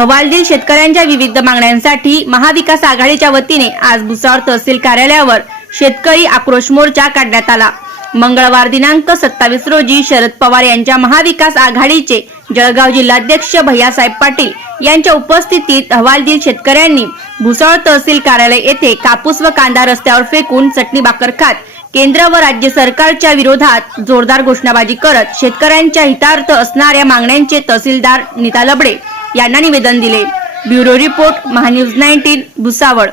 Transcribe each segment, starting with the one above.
हवालदिल शेतकऱ्यांच्या विविध मागण्यांसाठी महाविकास आघाडीच्या वतीने आज भुसावळ तहसील कार्यालयावर शेतकरी आक्रोश मोर्चा काढण्यात आला. मंगळवार दिनांक सत्तावीस रोजी शरद पवार यांच्या महाविकास आघाडीचे जळगाव जिल्हाध्यक्ष भैयासाहेब पाटील यांच्या उपस्थितीत हवालदिल शेतकऱ्यांनी भुसावळ तहसील कार्यालय येथे कापूस व कांदा रस्त्यावर फेकून चटणी बाकर खात केंद्र व राज्य सरकारच्या विरोधात जोरदार घोषणाबाजी करत शेतकऱ्यांच्या हितार्थ असणाऱ्या मागण्यांचे तहसीलदार नीता लबडे यांना निवेदन दिले. Bureau report Mahanews nineteen Bhusawal.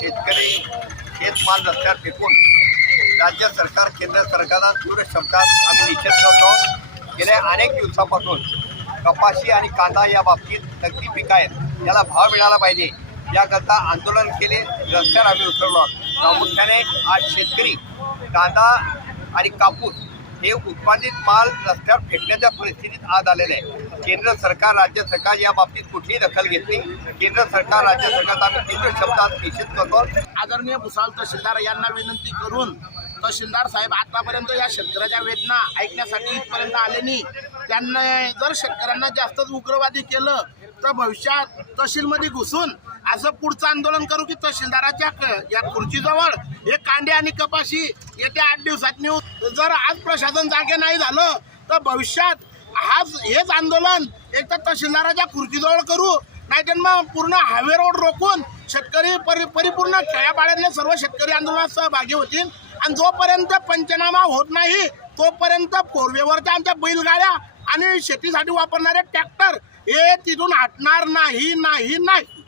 शेतकरी शेतमाल रस्त्यावर फेकून राज्य सरकार केंद्र सरकारला दूर शब्दात आम्ही निषेध करतो. गेल्या अनेक दिवसापासून कपाशी आणि कांदा या बाबतीत नगदी पिकं आहेत. याला भाव मिळाला पाहिजे. याकरता आंदोलन केले. रस्त्यावर आम्ही उतरलो आहोत. प्रामुख्याने आज शेतकरी कांदा आणि कापूस हे उत्पादित माल रस्त्यावर फेकण्याच्या परिस्थितीत आज आलेले आहे केंद्र सरकार राज्य सरकार या बाबतीत कुठलीही दखल घेतली केंद्र सरकार राज्य सरकारचा आम्ही तीव्र शब्दात निषेध करतो. आदरणीय भुसाल तहसीलदार यांना विनंती करून तहसीलदार साहेब आतापर्यंत या शेतकऱ्याच्या वेदना ऐकण्यासाठी इथपर्यंत आले नाही. त्यांना जर शेतकऱ्यांना जास्तच उग्रवादी केलं तर भविष्यात तहसीलमध्ये घुसून असं पुढचं आंदोलन करू की तहसीलदाराच्या क- या खुर्चीजवळ हे कांदे आणि कपाशी येत्या आठ दिवसात नेऊ जर आज प्रशासन जागे नाही झालं तर भविष्यात आज हेच आंदोलन एक तर तहसीलदाराच्या खुर्चीजवळ करू नाही तर मग पूर्ण हायवे रोड रोखून शेतकरी परि परिपूर्ण खेड्यापाड्यातले सर्व शेतकरी आंदोलनात सहभागी होतील. आणि जोपर्यंत पंचनामा होत नाही तोपर्यंत फोरवेवरच्या आमच्या बैलगाड्या आणि शेतीसाठी वापरणारे ट्रॅक्टर हे तिथून हटणार नाही नाही नाही.